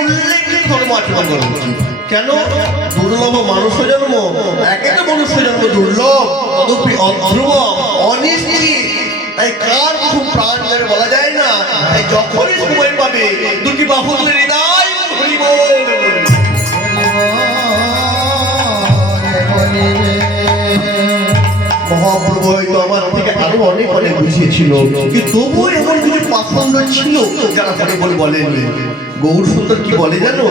উল্লেখিত ধর্ম আচরণ করা উচিত। কেন? দুর্লভ মানুষ জন্ম, একটা মনুষ্য জন্ম দুর্লভ, তদপি অধ্রুব, অনিশ্চিত। তাই কার খুব প্রাণ যাবে বলা যায় না। তাই যখনই সময় পাবে দুটি বাহু তুলে হৃদয় হরি বল বলবে। মহাপ্রভু হয়তো আমার থেকে আরো অনেক অনেক বুঝিয়েছিল, কিন্তু তবুও এমন কিছু পাখন্ড ছিল যারা হরি বল বলেনি। গৌর সুন্দর কি বলে জানো?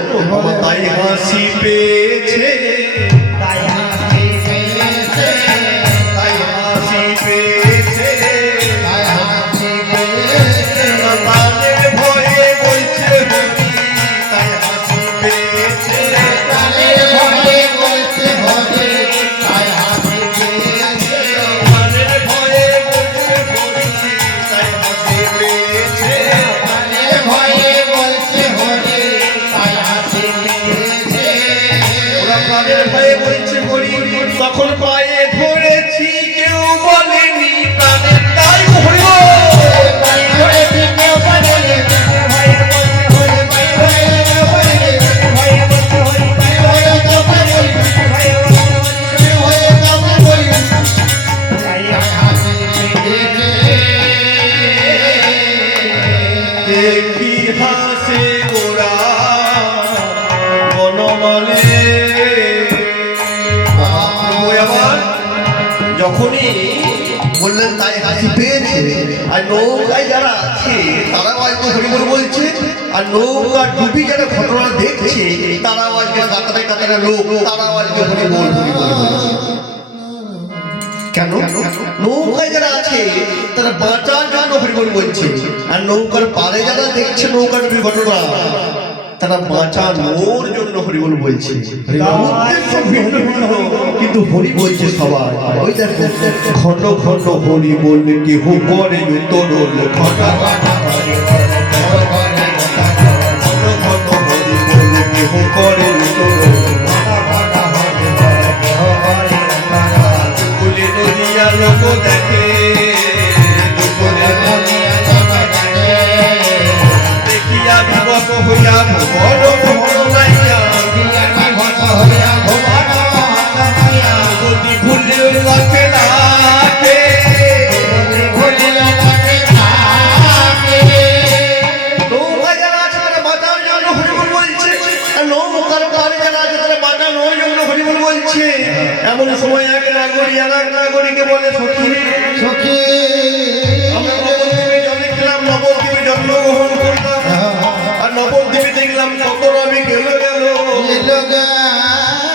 তাই হাসি পেয়েছে, তাই হাসি পেয়েছে, তাই হাসি পেয়েছে, তাই হাসি পেয়েছে, প্রাণের ভয়ে বলছে হরি, তাই হাসি পেয়েছে, প্রাণের ভয়ে বলছে হরি, তাই হাসি পেয়েছে, প্রাণের ভয়ে বলছে হরি, তাই হাসি পেয়েছে, প্রাণের ভয়ে বলছে হরি, তাই হাসি পেয়েছে। ওরা প্রাণের ভয়ে বলছে হরি, তখন পায়ে ধরেছি কেউ বলেনি প্রাণের তাই হরি তাই ধরেছি কেউ বলেনি ভয়ে বলছে হরি, ভয়ে ভয়ে ভয়ে বলছে হরি, ভয়ে কাউকে বলি, ভয়ে ভয়ে কাউকে বলি, তাই হাসি পেয়েছে। দেখি হাসে গোরা বনমালে। যখনই বললেন তাই হাসি পেয়েছে, আর নৌকায় যারা আছে তারাও আজকে হরিবল বলছে, আর নৌকা ডুবি যারা ঘটনা দেখছে তারাও আজকে কাতারে কাতারে লোক, তারাও আজকে হরিবল হরিবল বলছে। কেন? নৌকায় যারা আছে তারা বাঁচার জন্য হরিবল বলছে, আর নৌকার পারে যারা দেখছে নৌকার দুর্ঘটনা তারা বাঁচানোর জন্য হরিবল বলছে। উদ্দেশ্য ভিন্ন ভিন্ন, কিন্তু হরি বলছে সবাই। ওই দেখো খন্ড খন্ড হরি বললে কেহ করে তরল, খন্ড খন্ড হরি বললে কেহ করে তরল, কুলে নদিয়া লোক দেখে, দেখিয়া বিবশ হইয়া বড় বড় নাইয়া, গতি ভুলে লাগে লাগে, নৌকা যারা আছে তারা বাঁচানোর জন্য হরিবল বলছে, আর নৌকার পারে যারা আছে তারা বাঁচানোর জন্য হরিবল বলছে। এমন সময় এক নাগরী আর এক নাগরীকে বলে সখী সখী, আমরা নবদ্বীপে জন্মেছিলাম, নবদ্বীপে জন্মগ্রহণ করতাম, আর নবদ্বীপে দেখলাম কত নাবিক গেল গেল,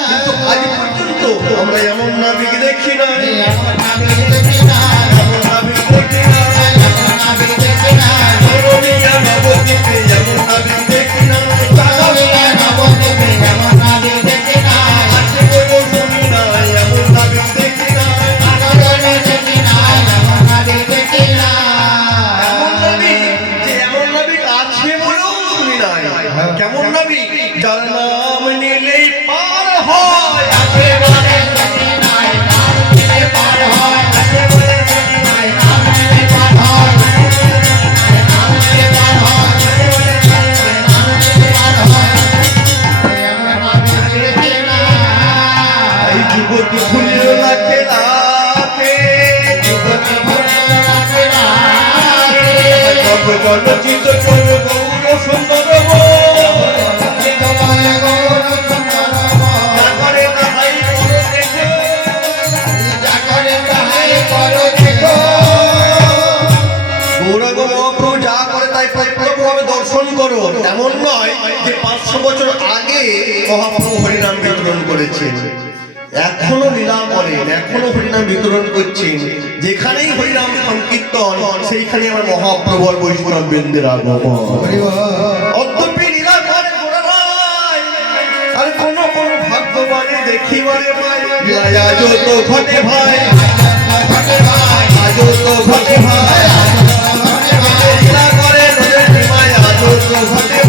কিন্তু আজ পর্যন্ত আমরা এমন নাবিক দেখি না, এমন নাবিক দেখি না, নবদ্বীপে এমন নাবিক দেখি না, শুনি না এমন নাবিক দেখি না, এমন নাবিক আছে বলেও শুনি না। কেমন নাবিক? যার নাম নিলেই পার হয়, যুবতী ফুলের লাখে লাখে, জনচিত চোর গৌর সুন্দর দর্শন করো। এমন নয় যে 500 বছর আগে মহাপ্রভু হরিনাম বিতরণ করেছেন, এখনো লীলা করেন, এখনো হরিনাম বিতরণ করছেন। যেখানেই হরিনাম সংকীর্তন সেইখানে আমার মহাপ্রভু আর বৈষ্ণব বৃন্দের আগমন। অদ্যপি লীলা করে আর কোন কোন ভাগ্যবানে দেখিবারে পাই, আজও তো ঘটে ভাই, আজও তো ঘটে ভাই, লীলা করে আজও তো ঘটে।